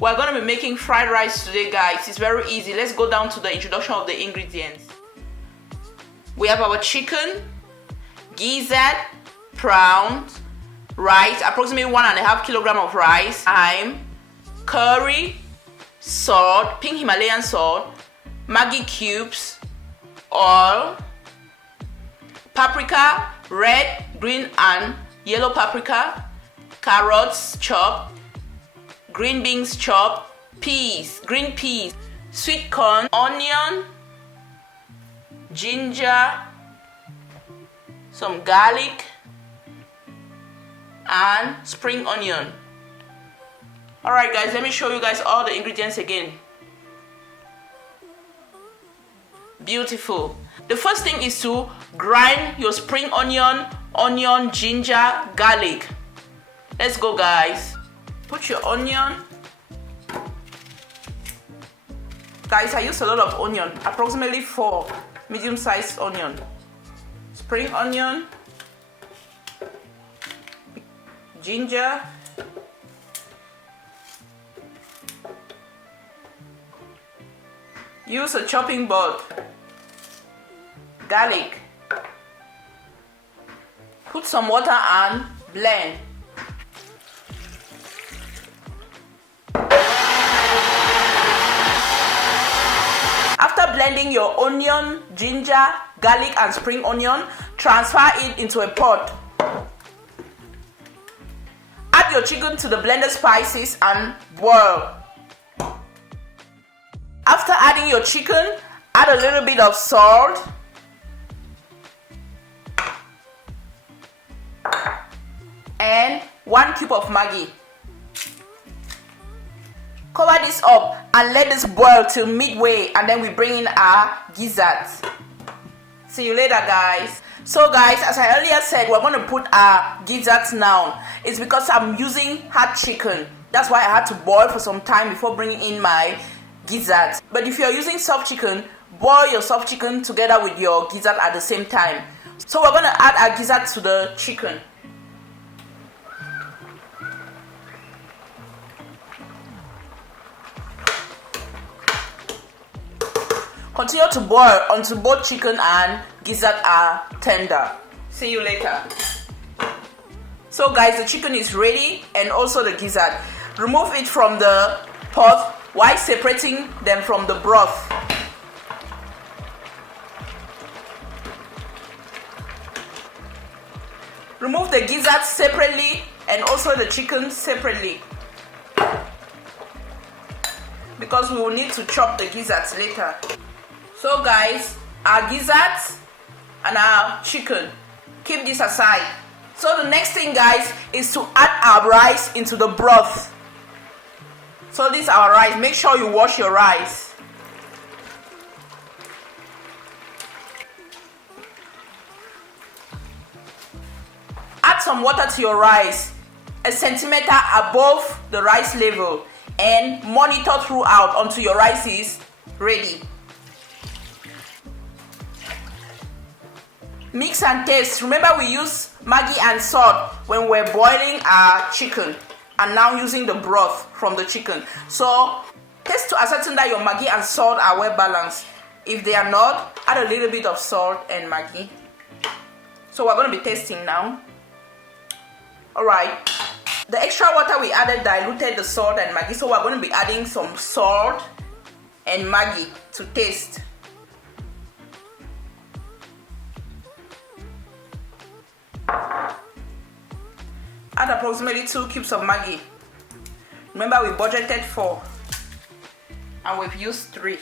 We're going to be making fried rice today, guys. It's very easy. Let's go down to the introduction of the ingredients. We have our chicken, gizzard, prawns, rice, approximately 1.5 kilograms of rice, thyme, curry, salt, pink Himalayan salt, maggi cubes, oil, paprika, red, green and yellow paprika, carrots chopped, green beans chopped, peas, green peas, sweet corn, onion, ginger, some garlic and spring onion. Alright guys, let me show you guys all the ingredients again. Beautiful. The first thing is to grind your spring onion, ginger, garlic. Let's go guys. Put your onion. Guys, I use a lot of onion, approximately 4 medium-sized onion. Spring onion, ginger, use a chopping board, garlic, put some water and blend. After blending your onion, ginger, garlic and spring onion, transfer it into a pot. Add your chicken to the blended spices and boil. After adding your chicken, add a little bit of salt and 1 cube of maggi. Cover this up and let this boil till midway, and then we bring in our gizzards. See you later guys. So guys, as I earlier said, we're going to put our gizzards now. It's because I'm using hard chicken. That's why I had to boil for some time before bringing in my gizzards. But if you're using soft chicken, boil your soft chicken together with your gizzard at the same time. So we're going to add our gizzard to the chicken. Continue to boil until both chicken and gizzard are tender. See you later. So guys, the chicken is ready and also the gizzard. Remove it from the pot while separating them from the broth. Remove the gizzard separately and also the chicken separately, because we will need to chop the gizzards later. So guys, our gizzards and our chicken, keep this aside. So the next thing guys is to add our rice into the broth. So this is our rice. Make sure you wash your rice. Add some water to your rice, a centimeter above the rice level, and monitor throughout until your rice is ready. Mix and taste. Remember, we use maggi and salt when we're boiling our chicken, and now using the broth from the chicken. So taste to ascertain that your maggi and salt are well balanced. If they are not, add a little bit of salt and maggi. So we're going to be tasting now. Alright, the extra water we added diluted the salt and maggi, so we're going to be adding some salt and maggi to taste. Add approximately 2 cubes of maggi. Remember, we budgeted 4 and we've used 3.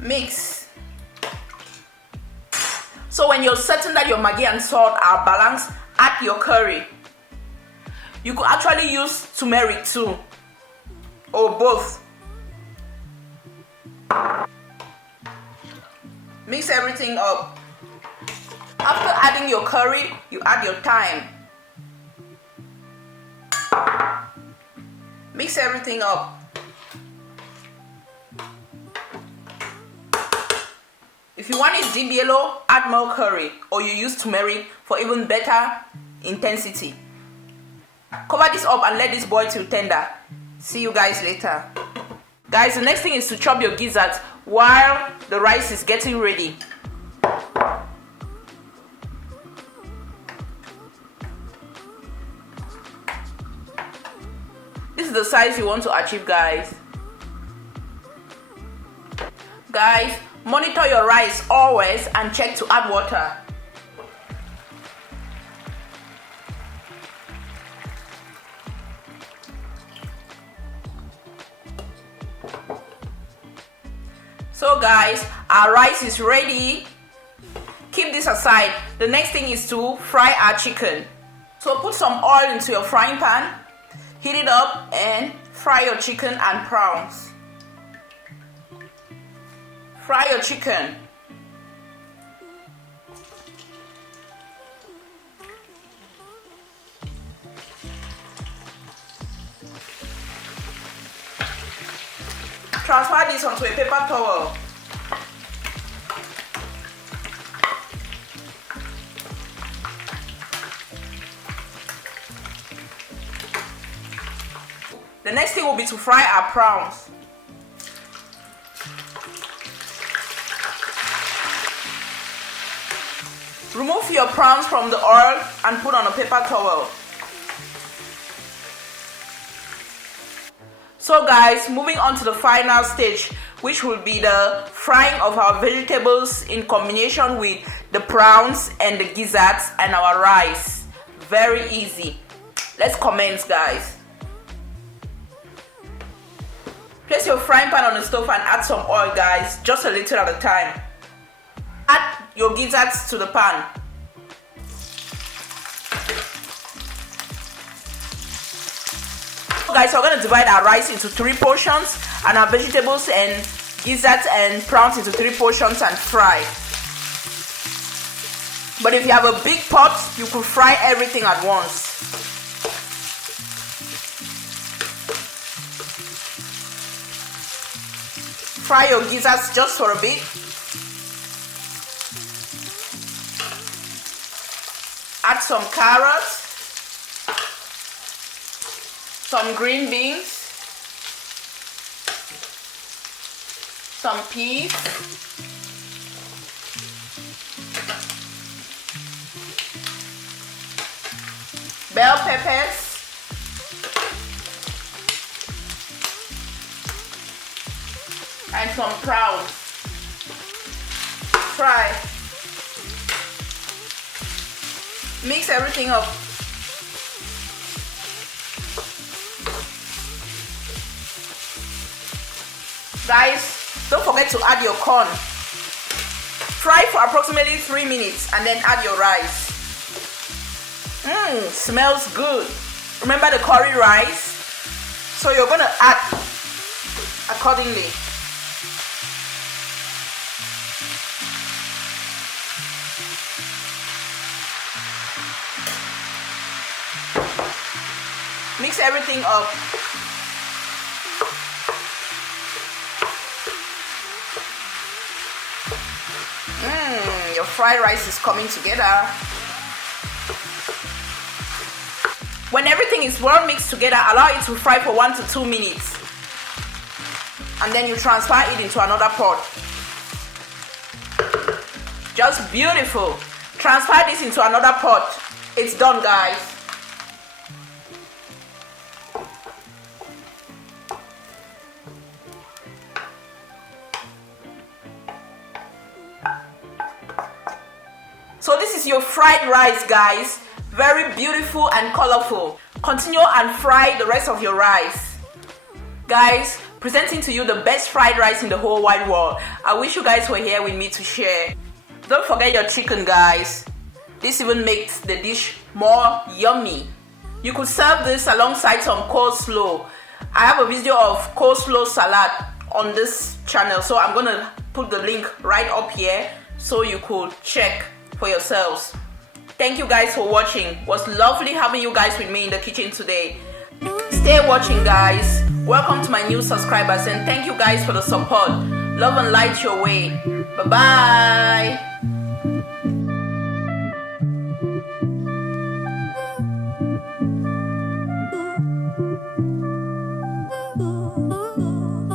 Mix. So when you're certain that your maggi and salt are balanced, add your curry. You could actually use turmeric too, or both. Mix everything up. After adding your curry, you add your thyme. Mix everything up. If you want it deep yellow, add more curry, or you use turmeric for even better intensity. Cover this up and let this boil till tender. See you guys later. Guys, the next thing is to chop your gizzards while the rice is getting ready. This is the size you want to achieve, guys. Guys, monitor your rice always and check to add water. So guys, our rice is ready. Keep this aside. The next thing is to fry our chicken. So put some oil into your frying pan, heat it up and fry your chicken and prawns. Fry your chicken. Transfer this onto a paper towel. The next thing will be to fry our prawns. Remove your prawns from the oil and put on a paper towel. So guys, moving on to the final stage, which will be the frying of our vegetables in combination with the prawns and the gizzards and our rice. Very easy. Let's commence, guys. Place your frying pan on the stove and add some oil, guys, just a little at a time. Add your gizzards to the pan. Guys, we're going to divide our rice into 3 portions and our vegetables and gizzards and prawns into 3 portions and fry. But if you have a big pot, you could fry everything at once. Fry your gizzards just for a bit. Add some carrots, some green beans, some peas, bell peppers, and some prawns. Fry. Mix everything up. Guys, don't forget to add your corn. Fry for approximately 3 minutes and then add your rice. Smells good. Remember the curry rice? So you're going to add accordingly. Mix everything up. Your fried rice is coming together. When everything is well mixed together, allow it to fry for 1 to 2 minutes. And then you transfer it into another pot. Just beautiful. Transfer this into another pot. It's done, guys. So this is your fried rice, guys. Very beautiful and colorful. Continue and fry the rest of your rice. Guys, presenting to you the best fried rice in the whole wide world. I wish you guys were here with me to share. Don't forget your chicken, guys. This even makes the dish more yummy. You could serve this alongside some coleslaw. I have a video of coleslaw salad on this channel, so I'm gonna put the link right up here so you could check for yourselves. Thank you guys for watching. It was lovely having you guys with me in the kitchen today. Stay watching, guys. Welcome to my new subscribers and thank you guys for the support. Love and light your way. Bye bye. you.